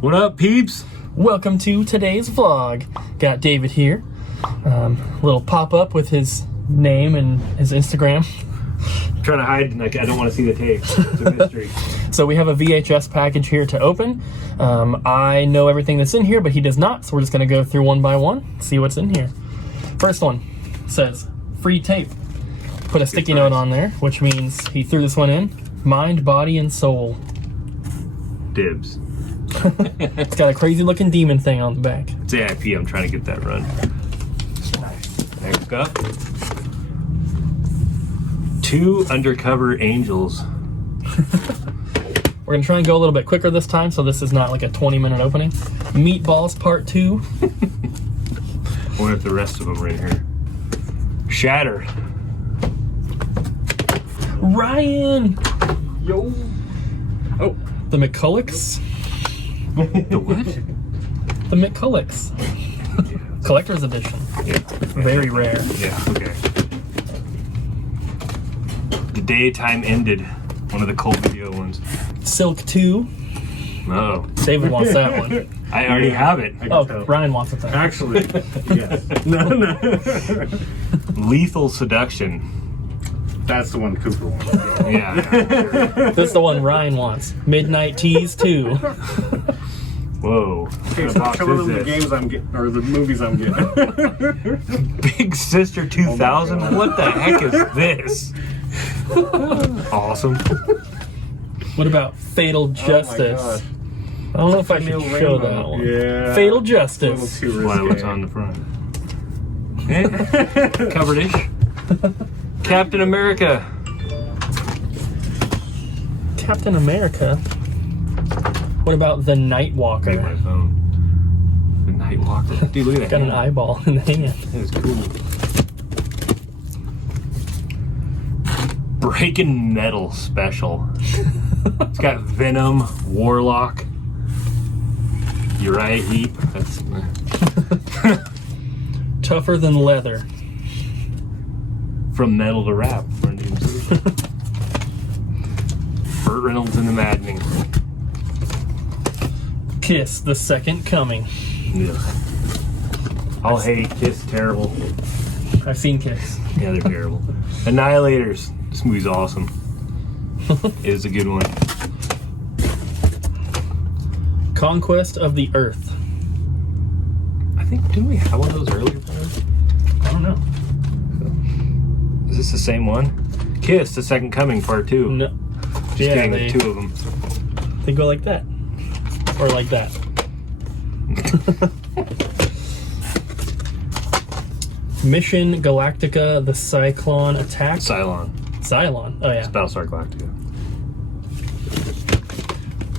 What up, peeps? Welcome to today's vlog. Got David here. Little pop-up with his name and his Instagram. I'm trying to hide, like, I don't want to see the tape. It's a mystery. So we have a VHS package here to open. I know everything that's in here, but he does not, so we're just going to go through one by one, see what's in here. First one says, free tape. Put a sticky note on there, which means he threw this one in. Mind, body, and soul. Dibs. It's got a crazy looking demon thing on the back. It's AIP, I'm trying to get that run. Next up. 2 undercover angels. We're gonna try and go a little bit quicker this time, so this is not like a 20-minute opening. Meatballs Part 2. I wonder if the rest of them are in here. Shatter. Ryan! Yo! Oh. The McCullochs. The what? The McCullochs. Collector's edition. Yeah. Very rare. Yeah, okay. The Daytime Ended. One of the cold video ones. Silk 2. Oh. David wants that one. I already have it. Oh, Ryan wants it then. Actually, yes. No. Lethal Seduction. That's the one Cooper wants. Yeah. This is the one Ryan wants. Midnight Tease 2. Whoa. Okay, What so box show is them the this? games I'm getting, or the movies I'm getting. Big Sister 2000? God. What the heck is this? Awesome. What about Fatal Justice? God. I don't know if I should Neil show Rainbow. that one. Yeah. Fatal A Justice. little too Why risque. what's on the front? Covered-ish. Captain America. Captain America. What about the Night Made my Walker? phone. The Nightwalker. Dude, look at that. Got an hand. eyeball in the hand. That is cool. Breaking Metal Special. It's got Venom, Warlock, Uriah Heep. That's Tougher Than Leather. From metal to rap. Burt Reynolds and the Maddening. Kiss, The Second Coming. Yeah. I'll hate Kiss. Terrible. I've seen Kiss. Yeah, they're terrible. Annihilators. This movie's awesome. It is a good one. Conquest of the Earth. I think, didn't we have one of those earlier? I don't know. Is this the same one? Kiss, The Second Coming, Part 2. No. Just Yeah, kidding, they- there's 2 of them. They go like that. Or like that. Mission Galactica, The Cyclone Attack. Cylon. Cylon. Oh yeah. Battlestar Galactica.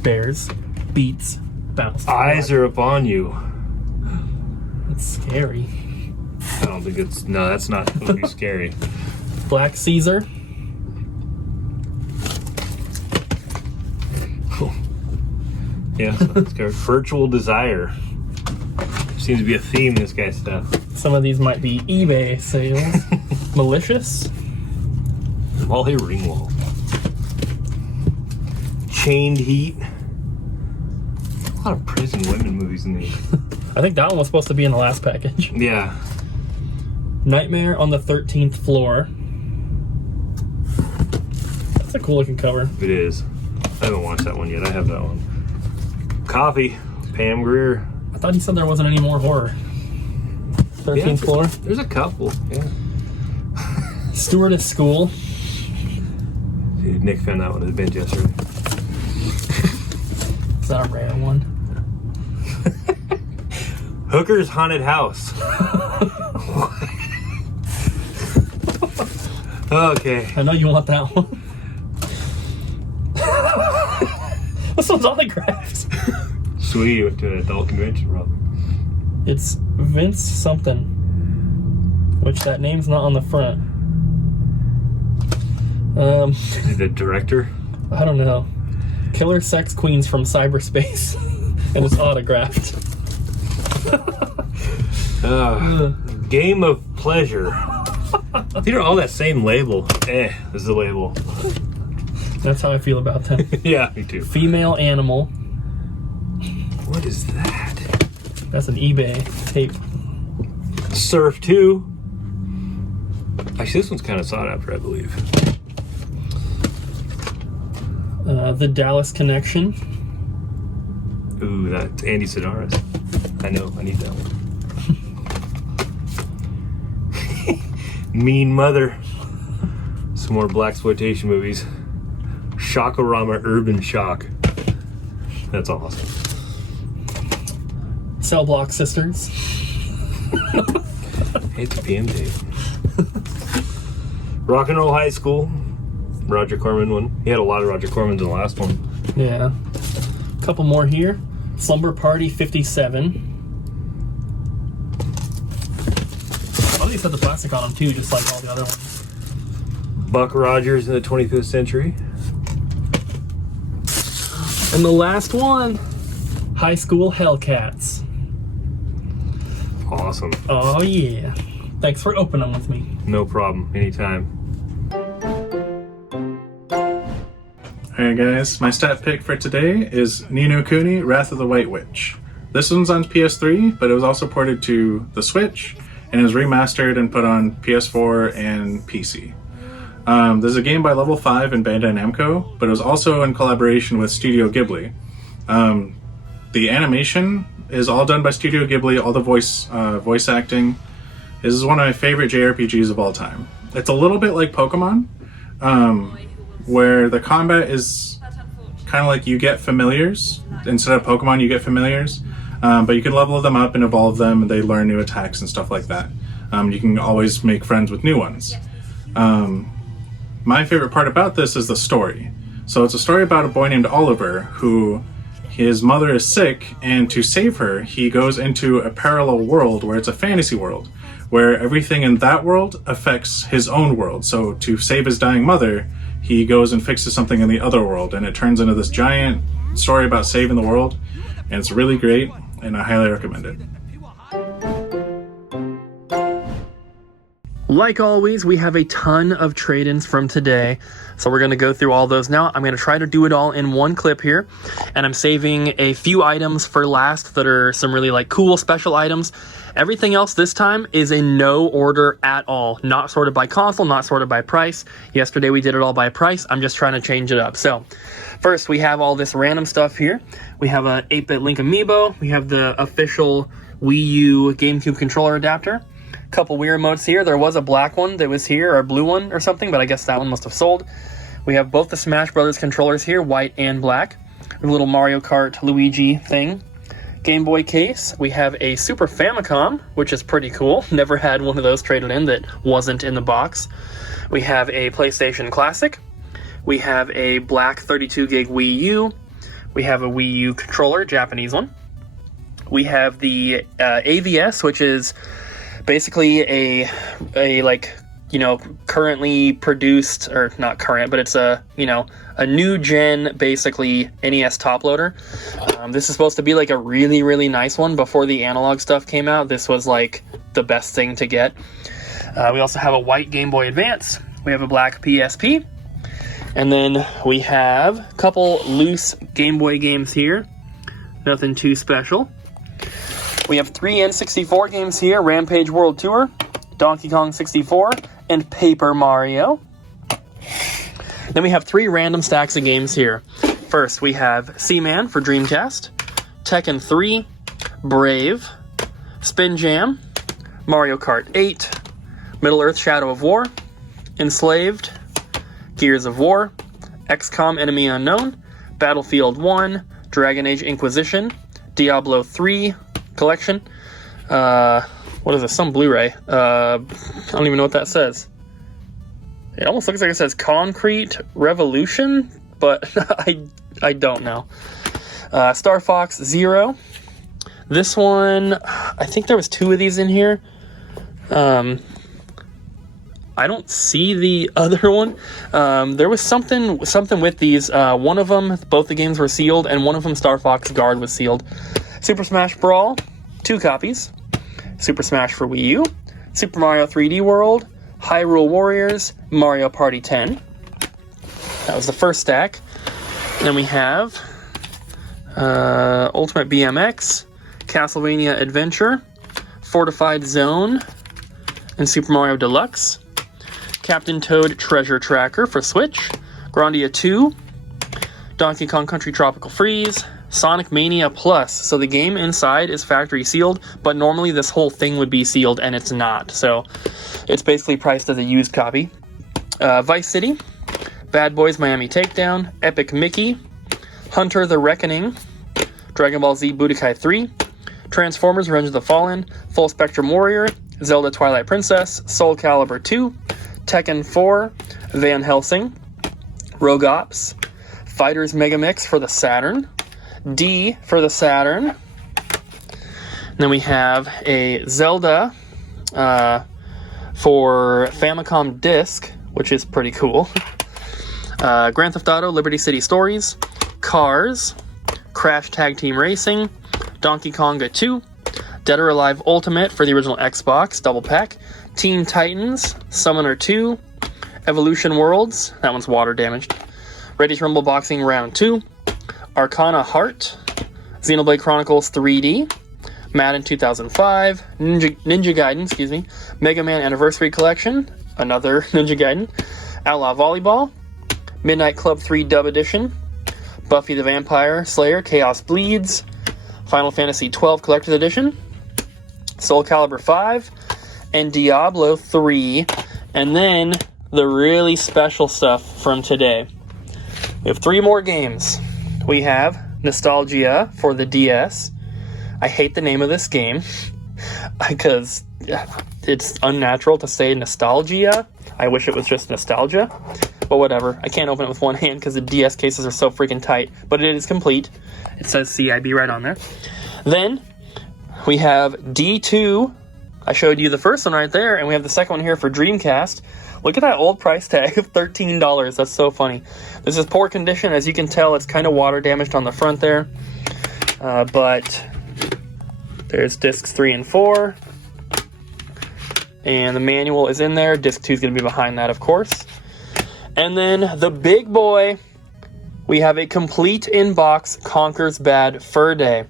Bears. Beats. Bounce. Eyes are upon you. It's scary. I don't think it's... No, that's not going to be scary. Black Caesar. Cool. Yeah, so let's go. Virtual Desire. Seems to be a theme in this guy's stuff. Some of these might be eBay sales. Malicious. Molly Ringwald. Chained Heat. A lot of prison women movies in these. I think that one was supposed to be in the last package. Yeah. Nightmare on the 13th Floor. That's a cool looking cover. It is. I haven't watched that one yet. I have that one. Coffee. Pam Grier. I thought he said there wasn't any more horror. 13th Floor. There's a couple. Yeah. Stewardess School. Dude, Nick found that one at the bench yesterday. Is that a rare one? Hooker's Haunted House. Okay. I know you want that one. This one's autographed. Sweetie went to an adult convention, probably. It's Vince something, which that name's not on the front. The director? I don't know. Killer Sex Queens from Cyberspace, and it's autographed. Game of Pleasure. These are all that same label. This is the label. That's how I feel about them. Yeah, me too. Female Animal. What is that? That's an eBay tape. Surf 2. Actually, this one's kind of sought after, I believe. The Dallas Connection. Ooh, that's Andy Sidaris. I know, I need that one. Mean Mother. Some more blaxploitation movies. Shockorama Urban Shock. That's awesome. Cell Block Sisters. Hey, it's a PM tape. Rock and Roll High School. Roger Corman one. He had a lot of Roger Cormans in the last one. Yeah. A couple more here. Slumber Party 57. Oh, these had the plastic on them too, just like all the other ones. Buck Rogers in the 25th Century. And the last one, High School Hellcats. Awesome. Oh yeah. Thanks for opening with me. No problem. Anytime. Alright guys, my stat pick for today is Ni no Kuni, Wrath of the White Witch. This one's on PS3, but it was also ported to the Switch, and is remastered and put on PS4 and PC. There's a game by Level 5 and Bandai Namco, but it was also in collaboration with Studio Ghibli. The animation is all done by Studio Ghibli, all the voice acting. This is one of my favorite JRPGs of all time. It's a little bit like Pokemon, where the combat is kind of like you get familiars. Instead of Pokemon, you get familiars. But you can level them up and evolve them, and they learn new attacks and stuff like that. You can always make friends with new ones. My favorite part about this is the story. So it's a story about a boy named Oliver who, his mother is sick, and to save her, he goes into a parallel world where it's a fantasy world, where everything in that world affects his own world. So to save his dying mother, he goes and fixes something in the other world, and it turns into this giant story about saving the world, and it's really great, and I highly recommend it. Like always, we have a ton of trade-ins from today, so we're going to go through all those now. I'm going to try to do it all in one clip here, and I'm saving a few items for last that are some really like cool special items. Everything else this time is in no order at all. Not sorted by console, not sorted by price. Yesterday we did it all by price. I'm just trying to change it up. So first we have all this random stuff here. We have a 8-bit Link Amiibo. We have the official Wii U GameCube controller adapter. Couple weird emotes here. There was a black one that was here, or a blue one or something, but I guess that one must have sold. We have both the Smash Brothers controllers here, white and black. A little Mario Kart Luigi thing. Game Boy case. We have a Super Famicom, which is pretty cool. Never had one of those traded in that wasn't in the box. We have a PlayStation Classic. We have a black 32 gig Wii U. We have a Wii U controller, Japanese one. We have the AVS, which is basically a like, you know, currently produced, or not current, but it's a, you know, a new gen, basically NES top loader. This is supposed to be like a really, really nice one. Before the analog stuff came out, this was like the best thing to get. We also have a white Game Boy Advance. We have a black PSP. And then we have a couple loose Game Boy games here. Nothing too special. We have 3 N64 games here, Rampage World Tour, Donkey Kong 64, and Paper Mario. Then we have 3 random stacks of games here. First, we have Seaman for Dreamcast, Tekken 3, Brave, Spin Jam, Mario Kart 8, Middle-earth Shadow of War, Enslaved, Gears of War, XCOM Enemy Unknown, Battlefield 1, Dragon Age Inquisition, Diablo 3, Collection. What is this? Some Blu-ray. I don't even know what that says. It almost looks like it says Concrete Revolution, but I don't know. Star Fox Zero. This one, I think there was 2 of these in here. I don't see the other one. There was something with these. One of them, both the games were sealed, and one of them, Star Fox Guard, was sealed. Super Smash Brawl, 2 copies. Super Smash for Wii U, Super Mario 3D World, Hyrule Warriors, Mario Party 10. That was the first stack. Then we have Ultimate BMX, Castlevania Adventure, Fortified Zone, and Super Mario Deluxe. Captain Toad Treasure Tracker for Switch, Grandia 2, Donkey Kong Country Tropical Freeze, Sonic Mania Plus. So the game inside is factory sealed, but normally this whole thing would be sealed, and it's not. So it's basically priced as a used copy. Vice City, Bad Boys Miami Takedown, Epic Mickey, Hunter the Reckoning, Dragon Ball Z Budokai 3, Transformers Revenge of the Fallen, Full Spectrum Warrior, Zelda Twilight Princess, Soul Calibur 2, Tekken 4, Van Helsing, Rogue Ops, Fighters Megamix for the Saturn, D for the Saturn. And then we have a Zelda for Famicom Disc, which is pretty cool. Grand Theft Auto Liberty City Stories, Cars, Crash Tag Team Racing, Donkey Konga 2, Dead or Alive Ultimate for the original Xbox, double pack, Teen Titans, Summoner 2, Evolution Worlds, that one's water damaged, Ready to Rumble Boxing Round 2, Arcana Heart, Xenoblade Chronicles 3D, Madden 2005, Ninja Gaiden, Mega Man Anniversary Collection, another Ninja Gaiden, Outlaw Volleyball, Midnight Club 3 Dub Edition, Buffy the Vampire Slayer Chaos Bleeds, Final Fantasy 12 Collector's Edition, Soul Calibur 5, and Diablo 3, and then the really special stuff from today. We have 3 more games. We have Nostalgia for the DS. I hate the name of this game because it's unnatural to say Nostalgia. I wish it was just Nostalgia, but whatever. I can't open it with one hand because the DS cases are so freaking tight, but it is complete. It says CIB right on there. Then we have D2. I showed you the first one right there, and we have the second one here for Dreamcast. Look at that old price tag of $13. That's so funny. This is poor condition. As you can tell, it's kind of water damaged on the front there. But there's discs 3 and 4. And the manual is in there. Disc 2 is going to be behind that, of course. And then the big boy, we have a complete in-box Conker's Bad Fur Day.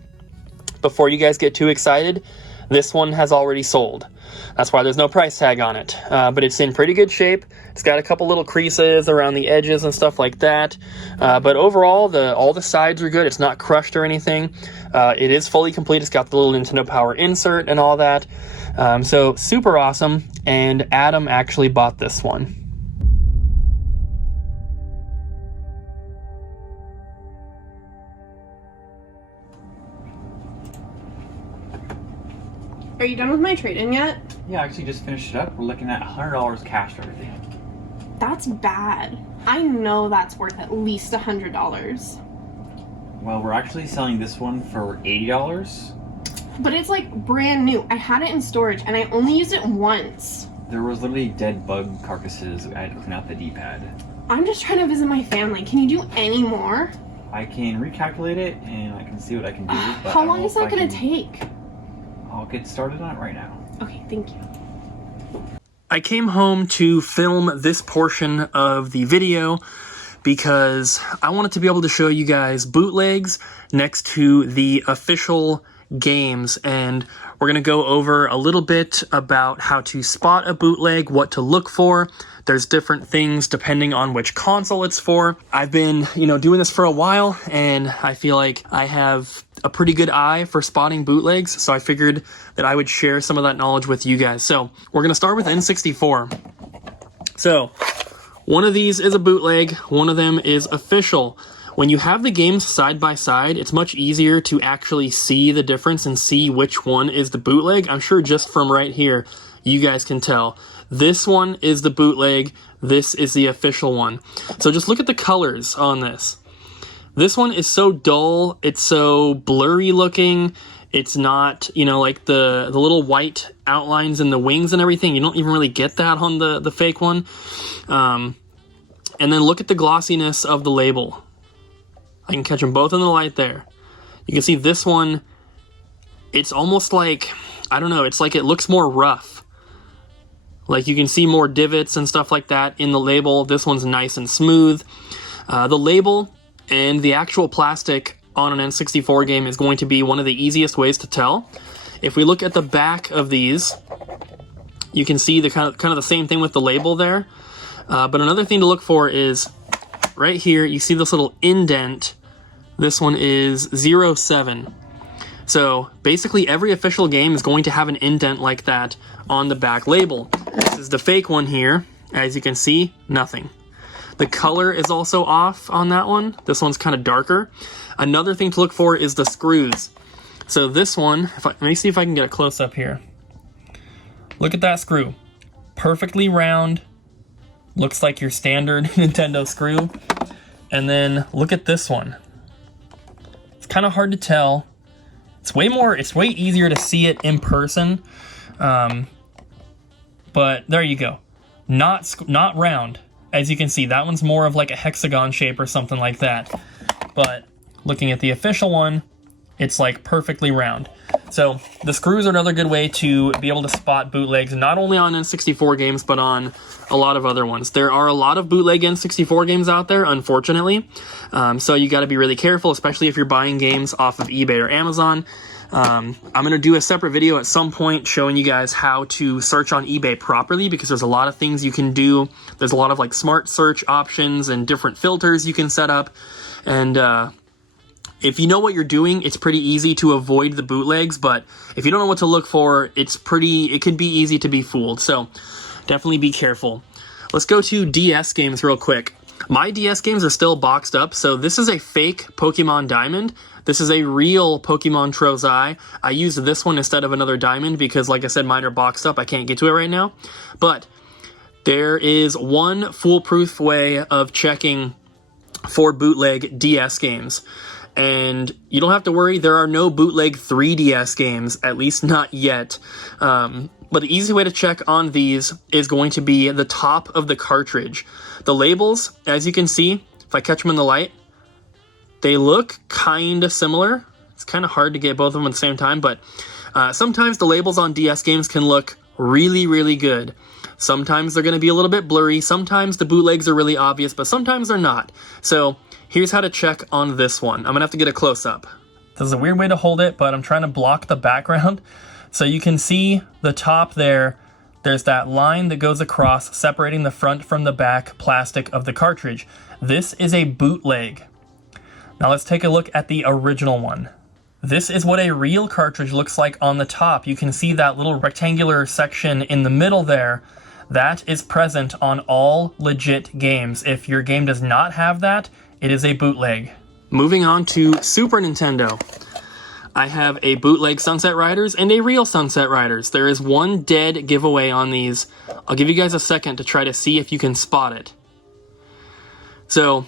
Before you guys get too excited, this one has already sold. That's why there's no price tag on it. But it's in pretty good shape. It's got a couple little creases around the edges and stuff like that. But overall, all the sides are good. It's not crushed or anything. It is fully complete. It's got the little Nintendo Power insert and all that. So super awesome. And Adam actually bought this one. Are you done with my trade-in yet? Yeah, I actually just finished it up. We're looking at $100 cash for everything. That's bad. I know that's worth at least $100. Well, we're actually selling this one for $80. But it's like brand new. I had it in storage and I only used it once. There was literally dead bug carcasses. I had to clean out the D-pad. I'm just trying to visit my family. Can you do any more? I can recalculate it and I can see what I can do. But How long is that going to take? I'll get started on it right now. Okay, thank you. I came home to film this portion of the video because I wanted to be able to show you guys bootlegs next to the official games, and we're going to go over a little bit about how to spot a bootleg, what to look for. There's different things depending on which console it's for. I've been, doing this for a while, and I feel like I have a pretty good eye for spotting bootlegs, so I figured that I would share some of that knowledge with you guys. So we're going to start with N64. So one of these is a bootleg, one of them is official. When you have the games side by side, it's much easier to actually see the difference and see which one is the bootleg. I'm sure just from right here, you guys can tell. This one is the bootleg, this is the official one. So just look at the colors on this. This one is so dull, it's so blurry looking, it's not, like the little white outlines in the wings and everything, you don't even really get that on the fake one. And then look at the glossiness of the label. I can catch them both in the light there. You can see this one, it's almost like, I don't know, it's like it looks more rough. Like you can see more divots and stuff like that in the label. This one's nice and smooth. The label and the actual plastic on an N64 game is going to be one of the easiest ways to tell. If we look at the back of these, you can see the kind of the same thing with the label there. But another thing to look for is right here, you see this little indent. This one is 07. So basically every official game is going to have an indent like that on the back label. This is the fake one here. As you can see, nothing. The color is also off on that one. This one's kind of darker. Another thing to look for is the screws. So this one, let me see if I can get a close up here. Look at that screw. Perfectly round. Looks like your standard Nintendo screw. And then look at this one. It's kind of hard to tell. It's way easier to see it in person. But there you go. Not round. As you can see, that one's more of like a hexagon shape or something like that. But looking at the official one, it's like perfectly round. So the screws are another good way to be able to spot bootlegs, not only on N64 games, but on a lot of other ones. There are a lot of bootleg N64 games out there, unfortunately. So you got to be really careful, especially if you're buying games off of eBay or Amazon. I'm going to do a separate video at some point showing you guys how to search on eBay properly, because there's a lot of things you can do. There's a lot of like smart search options and different filters you can set up. And if you know what you're doing, it's pretty easy to avoid the bootlegs, but if you don't know what to look for, it can be easy to be fooled. So definitely be careful. Let's go to DS games real quick. My DS games are still boxed up, so this is a fake Pokemon Diamond. This is a real Pokemon Trozei. I used this one instead of another Diamond because, like I said, mine are boxed up. I can't get to it right now. But there is one foolproof way of checking for bootleg DS games. And you don't have to worry, there are no bootleg 3DS games, at least not yet. But the easy way to check on these is going to be the top of the cartridge. The labels, as you can see, if I catch them in the light, they look kind of similar. It's kind of hard to get both of them at the same time, but sometimes the labels on DS games can look really, really good. Sometimes they're going to be a little bit blurry. Sometimes the bootlegs are really obvious, but sometimes they're not. So here's how to check on this one. I'm going to have to get a close-up. This is a weird way to hold it, but I'm trying to block the background. So you can see the top there. There's that line that goes across, separating the front from the back plastic of the cartridge. This is a bootleg. Now let's take a look at the original one. This is what a real cartridge looks like on the top. You can see that little rectangular section in the middle there. That is present on all legit games. If your game does not have that, it is a bootleg. Moving on to Super Nintendo. I have a bootleg Sunset Riders and a real Sunset Riders. There is one dead giveaway on these. I'll give you guys a second to try to see if you can spot it. So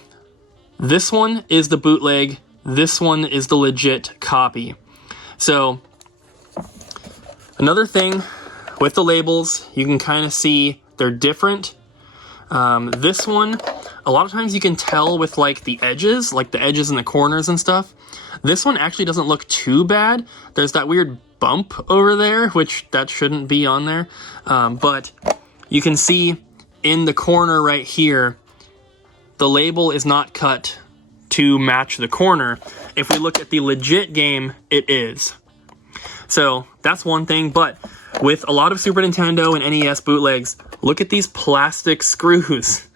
this one is the bootleg. This one is the legit copy. So another thing with the labels, you can kind of see they're different. This one, a lot of times you can tell with like the edges in the corners and stuff. This one actually doesn't look too bad. There's that weird bump over there, which that shouldn't be on there. But you can see in the corner right here, the label is not cut to match the corner. If we look at the legit game, it is. So that's one thing, but with a lot of Super Nintendo and NES bootlegs, look at these plastic screws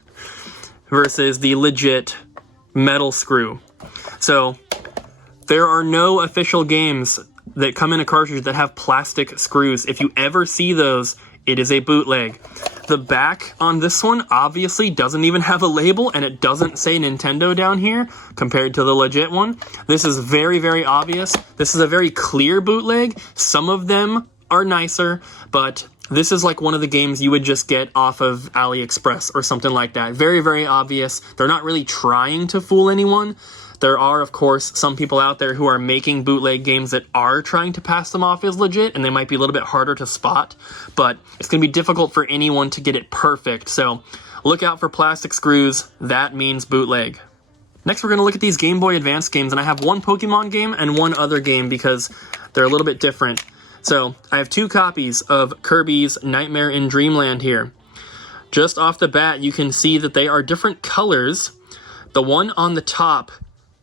versus the legit metal screw. So there are no official games that come in a cartridge that have plastic screws. If you ever see those, it is a bootleg. The back on this one obviously doesn't even have a label, and it doesn't say Nintendo down here compared to the legit one. This is very, very obvious. This is a very clear bootleg. Some of them are nicer, but this is like one of the games you would just get off of AliExpress or something like that. Very, very obvious. They're not really trying to fool anyone. There are, of course, some people out there who are making bootleg games that are trying to pass them off as legit, and they might be a little bit harder to spot, but it's going to be difficult for anyone to get it perfect. So look out for plastic screws. That means bootleg. Next, we're going to look at these Game Boy Advance games, and I have one Pokemon game and one other game because they're a little bit different. So I have two copies of Kirby's Nightmare in Dreamland here. Just off the bat, you can see that they are different colors. The one on the top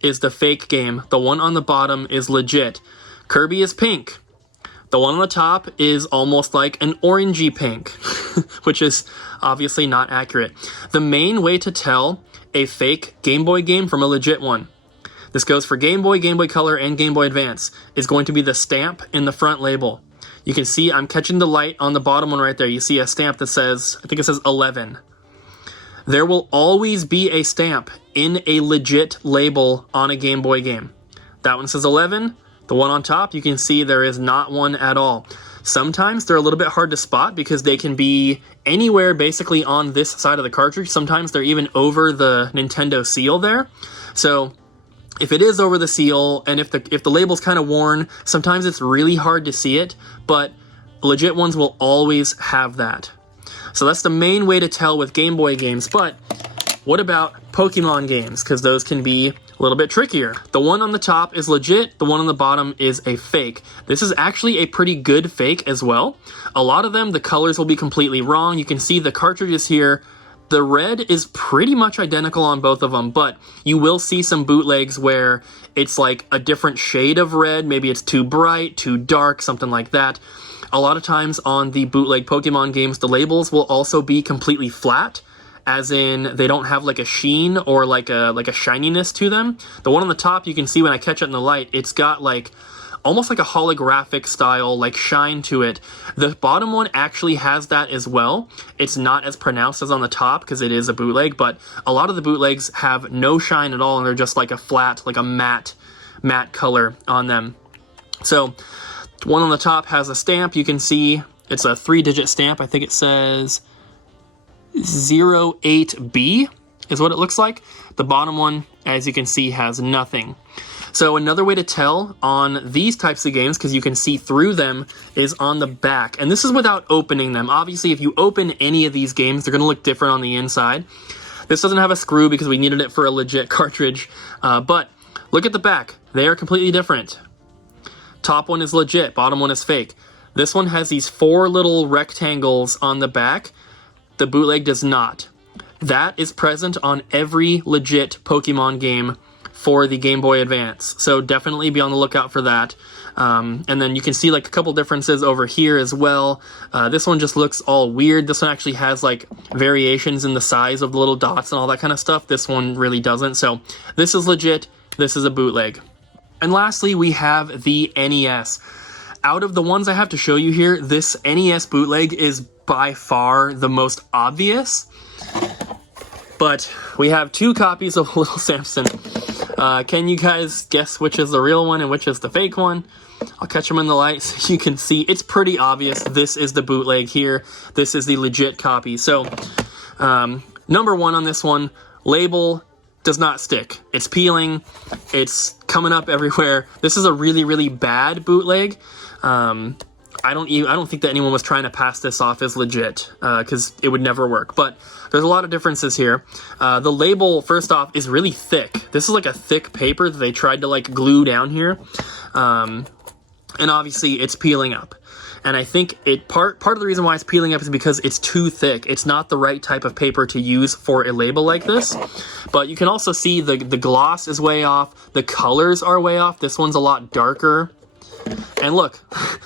is the fake game. The one on the bottom is legit. Kirby is pink. The one on the top is almost like an orangey pink, which is obviously not accurate. The main way to tell a fake Game Boy game from a legit one, this goes for Game Boy, Game Boy Color, and Game Boy Advance, is going to be the stamp in the front label. You can see I'm catching the light on the bottom one right there. You see a stamp that says, I think it says 11. There will always be a stamp in a legit label on a Game Boy game. That one says 11. The one on top, you can see there is not one at all. Sometimes they're a little bit hard to spot because they can be anywhere basically on this side of the cartridge. Sometimes they're even over the Nintendo seal there. So if it is over the seal and if the label's kind of worn, sometimes it's really hard to see it, but legit ones will always have that. So that's the main way to tell with Game Boy games. But what about Pokemon games? Because those can be a little bit trickier. The one on the top is legit. The one on the bottom is a fake. This is actually a pretty good fake as well. A lot of them, the colors will be completely wrong. You can see the cartridges here. The red is pretty much identical on both of them, but you will see some bootlegs where it's like a different shade of red. Maybe it's too bright, too dark, something like that. A lot of times on the bootleg Pokemon games, the labels will also be completely flat, as in they don't have like a sheen or like a shininess to them. The one on the top, you can see when I catch it in the light, it's got like almost like a holographic style like shine to it. The bottom one actually has that as well. It's not as pronounced as on the top because it is a bootleg, but a lot of the bootlegs have no shine at all and they're just like a flat, like a matte color on them. So one on the top has a stamp. You can see it's a 3-digit stamp. I think it says 08B is what it looks like. The bottom one, as you can see, has nothing. So another way to tell on these types of games, because you can see through them, is on the back. And this is without opening them. Obviously, if you open any of these games, they're going to look different on the inside. This doesn't have a screw because we needed it for a legit cartridge. But look at the back. They are completely different. Top one is legit, bottom one is fake. This one has these 4 little rectangles on the back. The bootleg does not. That is present on every legit Pokemon game for the Game Boy Advance. So definitely be on the lookout for that. And then you can see like a couple differences over here as well. This one just looks all weird. This one actually has like variations in the size of the little dots and all that kind of stuff. This one really doesn't. So this is legit. This is a bootleg. And lastly, we have the NES. Out of the ones I have to show you here, this NES bootleg is by far the most obvious. But we have 2 copies of Little Samson. Can you guys guess which is the real one and which is the fake one? I'll catch them in the light so you can see. It's pretty obvious. This is the bootleg here. This is the legit copy. So, number 1 on this one, label does not stick. It's peeling. It's coming up everywhere. This is a really, really bad bootleg. I don't think that anyone was trying to pass this off as legit, because it would never work. But there's a lot of differences here. The label, first off, is really thick. This is like a thick paper that they tried to like glue down here. And obviously it's peeling up. And I think part of the reason why it's peeling up is because it's too thick. It's not the right type of paper to use for a label like this. But you can also see the gloss is way off. The colors are way off. This one's a lot darker. And look,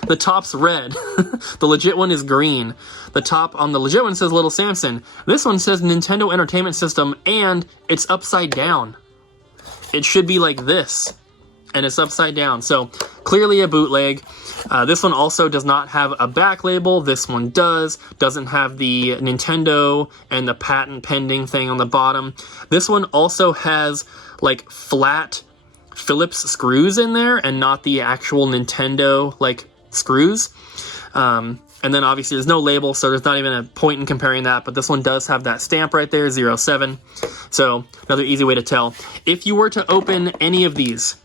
the top's red. The legit one is green. The top on the legit one says Little Samson. This one says Nintendo Entertainment System, and it's upside down. It should be like this, and it's upside down. So clearly a bootleg. This one also does not have a back label. This one does. Doesn't have the Nintendo and the patent pending thing on the bottom. This one also has like flat Phillips screws in there and not the actual Nintendo like screws. And then obviously there's no label, so there's not even a point in comparing that, but this one does have that stamp right there, 07. So another easy way to tell. If you were to open any of these,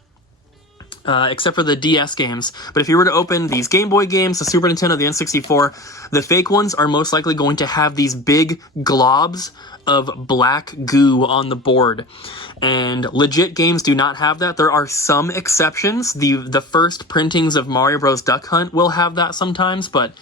except for the DS games, but if you were to open these Game Boy games, the Super Nintendo, the N64, the fake ones are most likely going to have these big globs of black goo on the board. And legit games do not have that. There are some exceptions. The first printings of Mario Bros. Duck Hunt will have that sometimes, but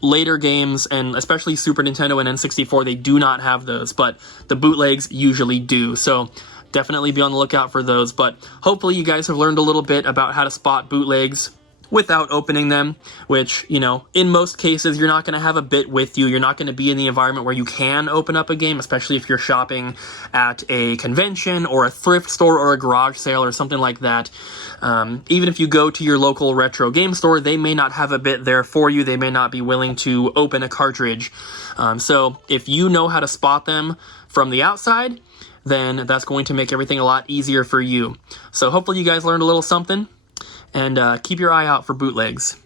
later games, and especially Super Nintendo and N64, they do not have those, but the bootlegs usually do. So definitely be on the lookout for those. But hopefully you guys have learned a little bit about how to spot bootlegs without opening them, which, you know, in most cases, you're not going to have a bit with you. You're not going to be in the environment where you can open up a game, especially if you're shopping at a convention or a thrift store or a garage sale or something like that. Even if you go to your local retro game store, they may not have a bit there for you. They may not be willing to open a cartridge. So if you know how to spot them from the outside, then that's going to make everything a lot easier for you. So hopefully you guys learned a little something. And keep your eye out for bootlegs.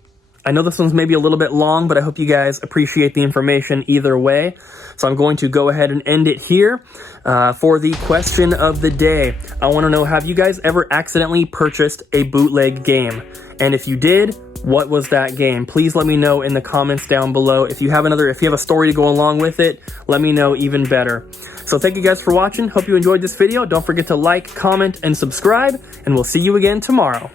I know this one's maybe a little bit long, but I hope you guys appreciate the information either way. So I'm going to go ahead and end it here for the question of the day. I want to know, have you guys ever accidentally purchased a bootleg game? And if you did, what was that game? Please let me know in the comments down below. If you have a story to go along with it, let me know even better. So thank you guys for watching. Hope you enjoyed this video. Don't forget to like, comment, and subscribe, and we'll see you again tomorrow.